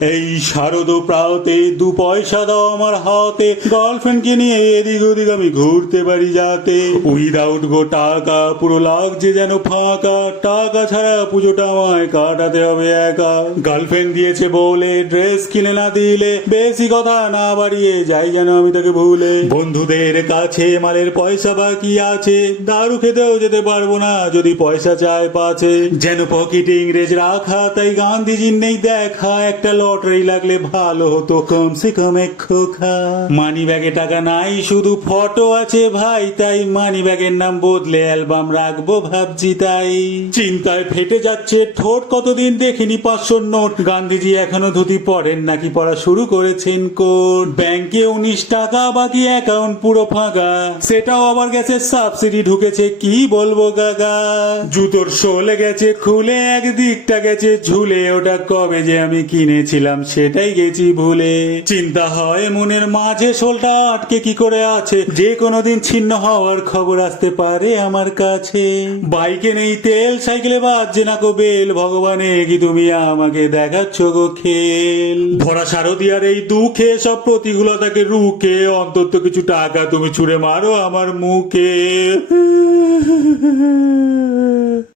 এই শারদ প্রাতে 2 পয়সা দাও আমার হাতে, গার্লফ্রেন্ডকে নিয়ে এদিক ওদিক আমি ঘুরতে পারি যাতে। উইদাউট গো টাকা পুরো লাগছে যেন ফাঁকা, টাকা ছাড়া পুজোটা আমায় কাটাতে হবে একা। গার্লফ্রেন্ড দিয়েছে বলে ড্রেস কিনে না দিলে, বেশি কথা না বাড়িয়ে যাই যেন আমি তাকে ভুলে। বন্ধুদের কাছে মালের পয়সা বাকি আছে, দারু খেতেও যেতে পারবো না যদি পয়সা চায় পাছে। যেন পকেটে ইংরেজ রাখা, তাই গান্ধীজির নেই দেখা, একটা লটারি লাগলে ভালো হতো কমসে কম এক খোকা। মানি ব্যাগে টাকা নাই, শুধু ফটো আছে ভাই, তাই মানি ব্যাগের নাম বদলে অ্যালবাম রাখবো ভাবছি তাই। চিন্তায় ফেটে যাচ্ছে ঠোঁট, কতদিন দেখিনি 500 নোট। গান্ধীজি এখনো ধুতি পড়েন নাকি পড়া শুরু করেছেন কোট? ব্যাংকে 19 টাকা বাকি, অ্যাকাউন্ট পুরো ফাঁকা, সেটাও আবার গেছে সাবসিডি ঢুকেছে, কি বলবো কাকা। জুতোর সোলে গেছে খুলে, একদিকটা গেছে ঝুলে, ওটা কবে যে আমি কিনেছিলাম সেটাই গেছি ভুলে। চিন্তা হয় মনের মাঝে সোলটা আটকে কি করে আছে, যে কোনোদিন ছিন্ন হওয়ার খবর আসতে পারে আমার কাছে। বাইকে নেই তেল, সাইকেলে বাজছে না কো বেল, ভগবানে কি তুমি আমাকে দেখাচ্ছ গো খেল। ভরা শারদিয়ার এই দুঃখে সব প্রতিকূলতাকে রুখে, অন্তত কিছু টাকা তুমি ছুঁড়ে মারো আমার মুখে।